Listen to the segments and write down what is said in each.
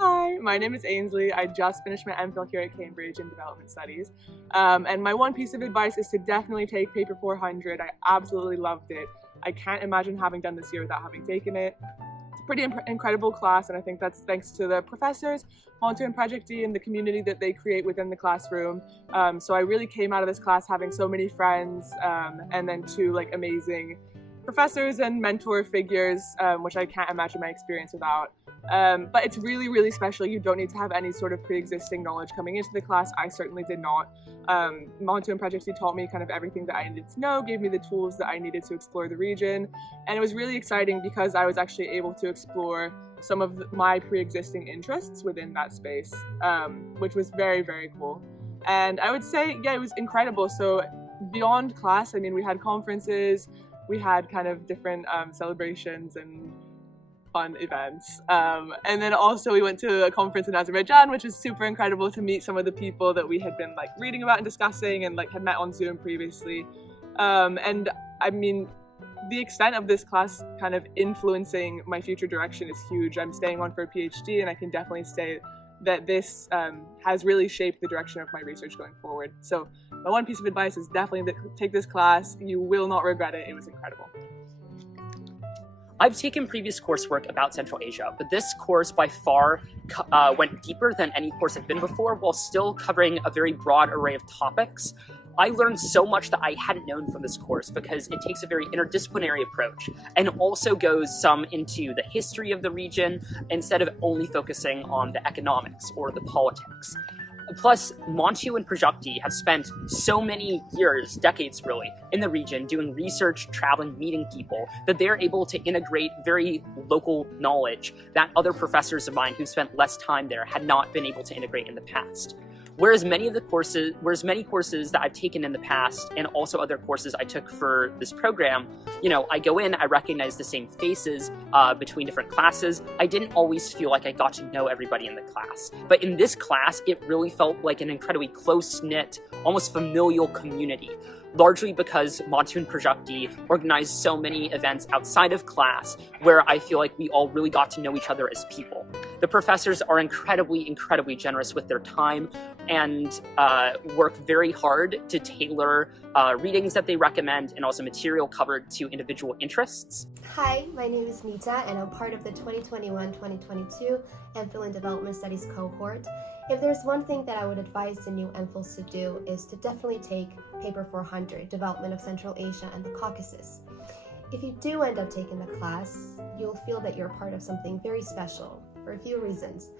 Hi, my name is Ainsley. I just finished my MPhil here at Cambridge in Development Studies. And my one piece of advice is to definitely take Paper 400. I absolutely loved it. I can't imagine having done this year without having taken it. It's a pretty incredible class, and I think that's thanks to the professors, Montu and Project D, and the community that they create within the classroom. So I really came out of this class having so many friends, and then two amazing professors and mentor figures, which I can't imagine my experience without. But it's really, really special. You don't need to have any sort of pre-existing knowledge coming into the class. I certainly did not. Montu and Project C taught me kind of everything that I needed to know, gave me the tools that I needed to explore the region, and it was really exciting because I was actually able to explore some of my pre-existing interests within that space, which was very, very cool. And I would say, yeah, it was incredible. So beyond class, I mean, we had conferences, we had kind of different celebrations and fun events. And then also we went to a conference in Azerbaijan, which was super incredible to meet some of the people that we had been reading about and discussing and had met on Zoom previously. And I mean, the extent of this class kind of influencing my future direction is huge. I'm staying on for a PhD, and I can definitely say that this has really shaped the direction of my research going forward. So my one piece of advice is definitely take this class. You will not regret it. It was incredible. I've taken previous coursework about Central Asia, but this course by far went deeper than any course I've been before while still covering a very broad array of topics. I learned so much that I hadn't known from this course because it takes a very interdisciplinary approach and also goes some into the history of the region instead of only focusing on the economics or the politics. Plus, Montu and Project D have spent so many years, decades really, in the region doing research, traveling, meeting people, that they're able to integrate very local knowledge that other professors of mine who spent less time there had not been able to integrate in the past. Whereas many courses that I've taken in the past and also other courses I took for this program, I go in, I recognize the same faces between different classes. I didn't always feel like I got to know everybody in the class. But in this class, it really felt like an incredibly close-knit, almost familial community, largely because Montu and Project D organized so many events outside of class where I feel like we all really got to know each other as people. The professors are incredibly, incredibly generous with their time and work very hard to tailor readings that they recommend and also material covered to individual interests. Hi, my name is Nita, and I'm part of the 2021-2022 MPhil in Development Studies cohort. If there's one thing that I would advise the new MPhils to do is to definitely take Paper 400, Development of Central Asia and the Caucasus. If you do end up taking the class, you'll feel that you're part of something very special for a few reasons.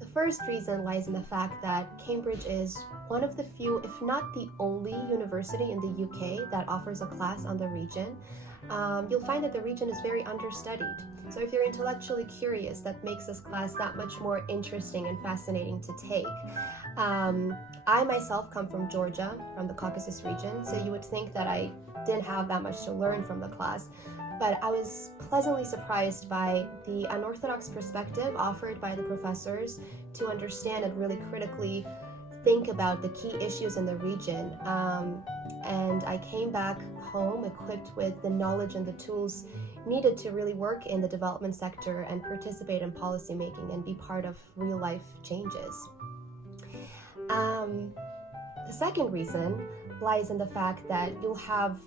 The first reason lies in the fact that Cambridge is one of the few, if not the only, university in the UK that offers a class on the region. You'll find that the region is very understudied. So if you're intellectually curious, that makes this class that much more interesting and fascinating to take. I myself come from Georgia, from the Caucasus region, so you would think that I didn't have that much to learn from the class. But I was pleasantly surprised by the unorthodox perspective offered by the professors to understand and really critically think about the key issues in the region. And I came back home equipped with the knowledge and the tools needed to really work in the development sector and participate in policymaking and be part of real life changes. The second reason lies in the fact that you'll have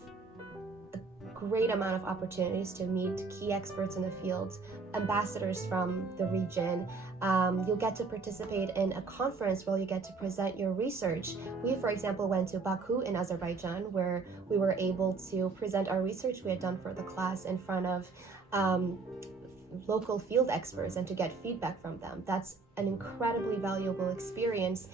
great amount of opportunities to meet key experts in the field, ambassadors from the region. You'll get to participate in a conference where you get to present your research. We, for example, went to Baku in Azerbaijan, where we were able to present our research we had done for the class in front of local field experts and to get feedback from them. That's an incredibly valuable experience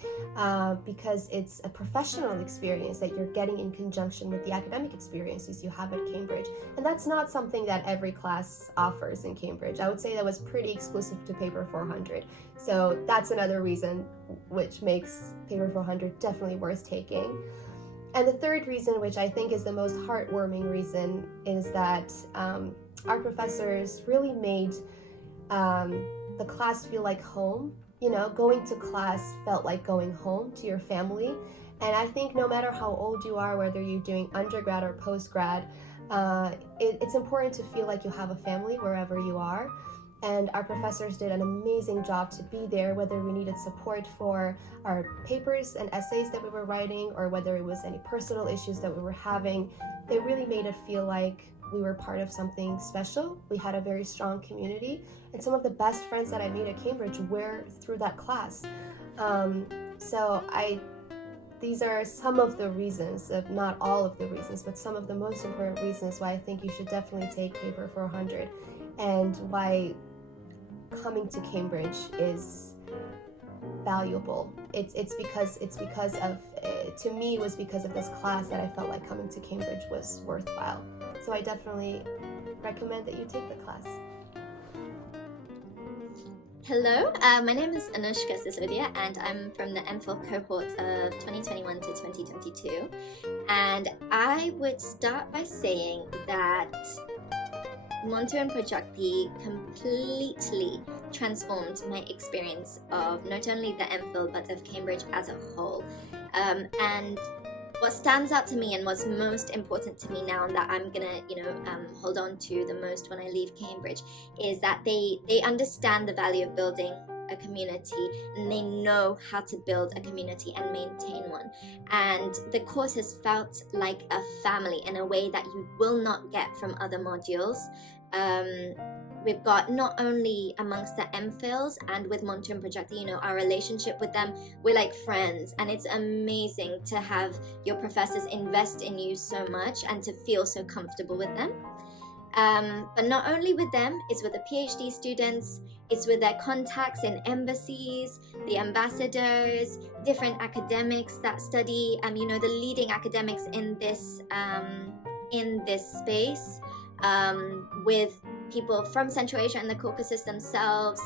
because it's a professional experience that you're getting in conjunction with the academic experiences you have at Cambridge. And that's not something that every class offers in Cambridge. I would say that was pretty exclusive to Paper 400. So that's another reason which makes Paper 400 definitely worth taking. And the third reason, which I think is the most heartwarming reason, is that our professors really made the class feel like home. Going to class felt like going home to your family. And I think no matter how old you are, whether you're doing undergrad or postgrad, it's important to feel like you have a family wherever you are. and our professors did an amazing job to be there, whether we needed support for our papers and essays that we were writing, or whether it was any personal issues that we were having. They really made it feel like we were part of something special. We had a very strong community, and some of the best friends that I made at Cambridge were through that class. These are some of the reasons, not all of the reasons, but some of the most important reasons why I think you should definitely take Paper 400, and why coming to Cambridge is valuable. It's because of, to me, it was because of this class that I felt like coming to Cambridge was worthwhile. So I definitely recommend that you take the class. Hello, my name is Anushka Sisodia, and I'm from the MPhil cohort of 2021 to 2022. And I would start by saying that Montu and Projekti completely transformed my experience of not only the MPhil but of Cambridge as a whole. And what stands out to me and what's most important to me now, and that I'm gonna, hold on to the most when I leave Cambridge, is that they understand the value of building a community, and they know how to build a community and maintain one. And the course has felt like a family in a way that you will not get from other modules. We've got not only amongst the MPhils and with Montu and Projekti, our relationship with them, we're like friends, and it's amazing to have your professors invest in you so much and to feel so comfortable with them. But not only with them, it's with the PhD students, it's with their contacts in embassies, the ambassadors, different academics that study, the leading academics in this space, with people from Central Asia and the Caucasus themselves.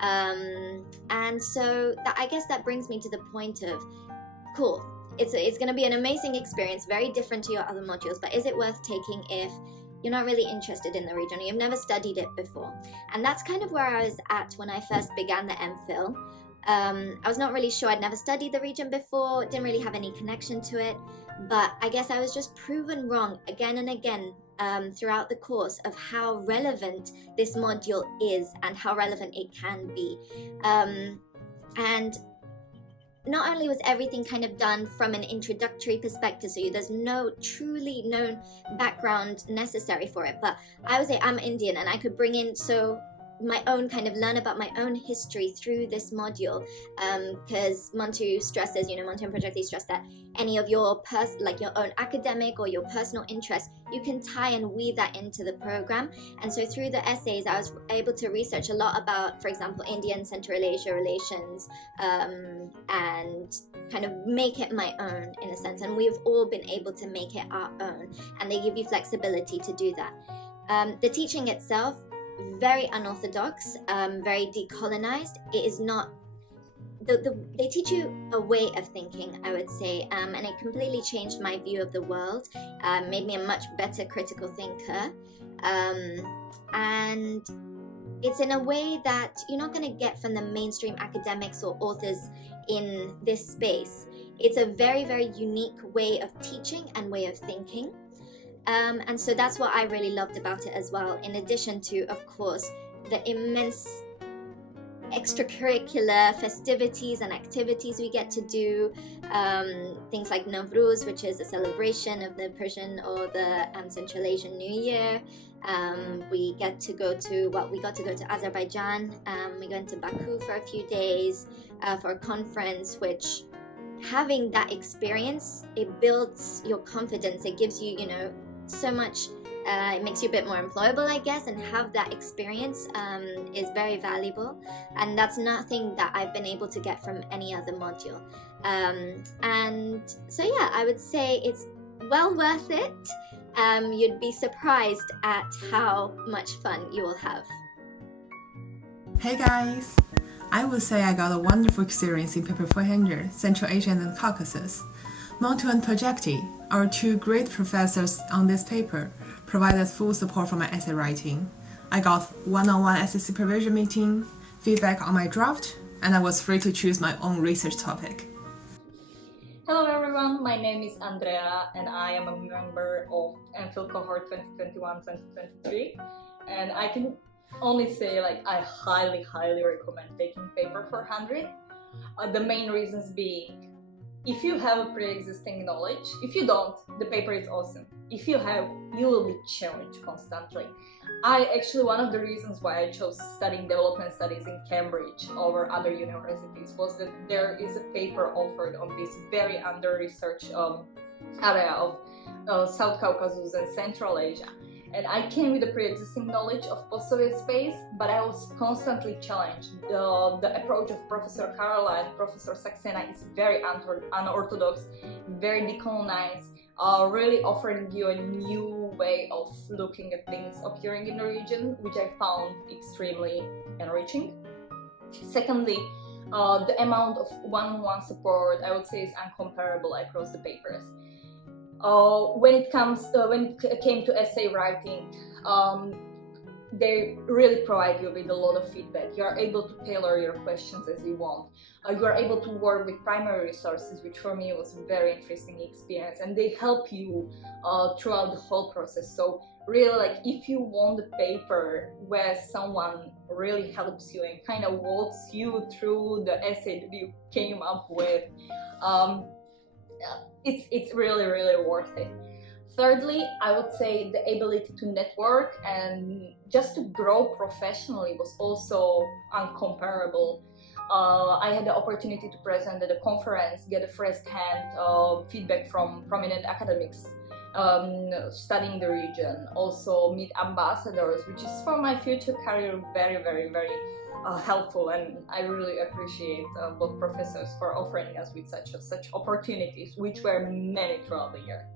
And so I guess that brings me to the point of, cool, it's going to be an amazing experience, very different to your other modules, but is it worth taking if you're not really interested in the region, or you've never studied it before? And that's kind of where I was at when I first began the MPhil. I was not really sure. I'd never studied the region before, didn't really have any connection to it, but I guess I was just proven wrong again and again throughout the course of how relevant this module is and how relevant it can be. And not only was everything kind of done from an introductory perspective, so there's no truly known background necessary for it, but I would say I'm Indian and I could bring in my own learn about my own history through this module, because Montu stresses, Montu and Projekti stress that any of your your own academic or your personal interest, you can tie and weave that into the program. And so through the essays, I was able to research a lot about, for example, India and Central Asia relations, and kind of make it my own in a sense. And we've all been able to make it our own, and they give you flexibility to do that. The teaching itself, very unorthodox, very decolonized. It is not they teach you a way of thinking, I would say, and it completely changed my view of the world, made me a much better critical thinker, and it's in a way that you're not going to get from the mainstream academics or authors in this space. It's a very, very unique way of teaching and way of thinking. And so that's what I really loved about it as well, in addition to, of course, the immense extracurricular festivities and activities we get to do, things like Nowruz, which is a celebration of the Persian or the Central Asian New Year. We got to go to Azerbaijan. We went to Baku for a few days for a conference, which, having that experience, it builds your confidence. It gives you, so much. It makes you a bit more employable, I guess, and have that experience is very valuable. And that's nothing that I've been able to get from any other module. And so, yeah, I would say it's well worth it. You'd be surprised at how much fun you will have. Hey guys! I would say I got a wonderful experience in Paper 400, Central Asia and the Caucasus. Montu and Projekti, our two great professors on this paper, provided full support for my essay writing. I got one-on-one essay supervision meeting, feedback on my draft, and I was free to choose my own research topic. Hello everyone, my name is Andrea and I am a member of MPhil cohort 2021-2023, and I can only say like I highly recommend taking paper 400. The main reasons being, if you have a pre-existing knowledge, if you don't, the paper is awesome. If you have, you will be challenged constantly. One of the reasons why I chose studying development studies in Cambridge over other universities was that there is a paper offered on this very under-researched area of South Caucasus and Central Asia. And I came with a pre-existing knowledge of post-Soviet space, but I was constantly challenged. The approach of Professor Karola and Professor Saxena is very unorthodox, very decolonized, really offering you a new way of looking at things occurring in the region, which I found extremely enriching. Secondly, the amount of one-on-one support, I would say, is incomparable across the papers. When it came to essay writing, they really provide you with a lot of feedback. You are able to tailor your questions as you want. You are able to work with primary resources, which for me was a very interesting experience, and they help you throughout the whole process. So really, like, if you want a paper where someone really helps you and kind of walks you through the essay that you came up with, it's really worth it. Thirdly, I would say the ability to network and just to grow professionally was also incomparable. I had the opportunity to present at a conference, get a first-hand feedback from prominent academics studying the region, also meet ambassadors, which is for my future career very helpful, and I really appreciate both professors for offering us with such opportunities, which were many throughout the year.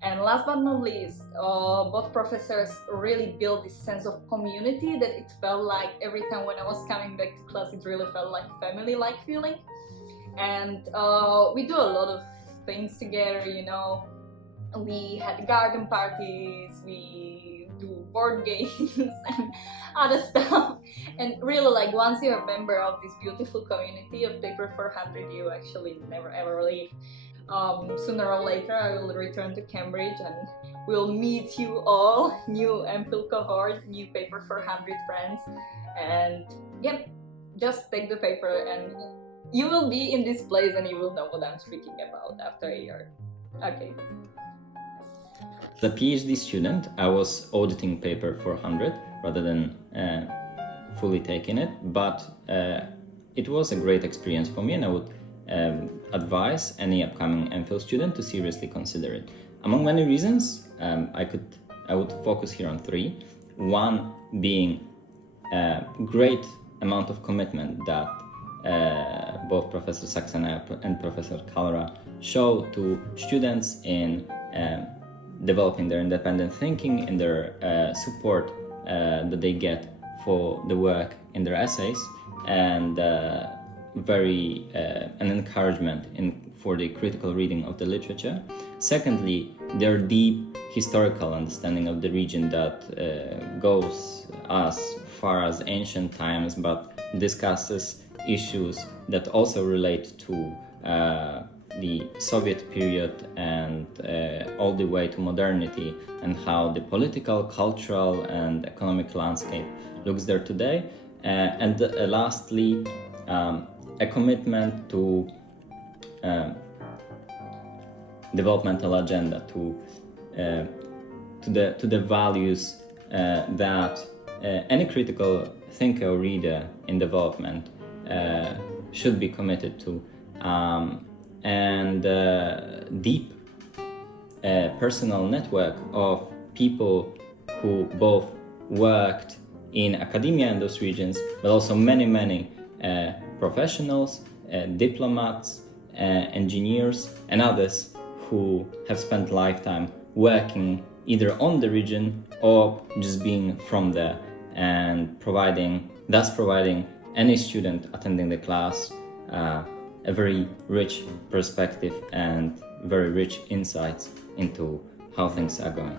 And last but not least, both professors really built this sense of community that it felt like every time when I was coming back to class, it really felt like family-like feeling. And we do a lot of things together, you know. We had garden parties, we do board games and other stuff. And really, like, once you're a member of this beautiful community of Paper 400, you actually never ever leave. Sooner or later, I will return to Cambridge and we'll meet you all, new MPhil cohort, new Paper 400 friends. And yep, just take the paper and you will be in this place and you will know what I'm speaking about after a year. Okay. As a PhD student, I was auditing paper 400 rather than fully taking it, but it was a great experience for me, and I would advise any upcoming MPhil student to seriously consider it. Among many reasons, I would focus here on three. One being a great amount of commitment that both Professor Saxena and Professor Kalra show to students in developing their independent thinking, in their support that they get for the work in their essays, and an encouragement for the critical reading of the literature. Secondly, their deep historical understanding of the region that goes as far as ancient times, but discusses issues that also relate to the Soviet period and all the way to modernity, and how the political, cultural and economic landscape looks there today. And lastly, a commitment to developmental agenda, to the values that any critical thinker or reader in development should be committed to, and deep personal network of people who both worked in academia in those regions, but also many professionals, diplomats, engineers and others who have spent lifetime working either on the region or just being from there, and thus providing any student attending the class a very rich perspective and very rich insights into how things are going.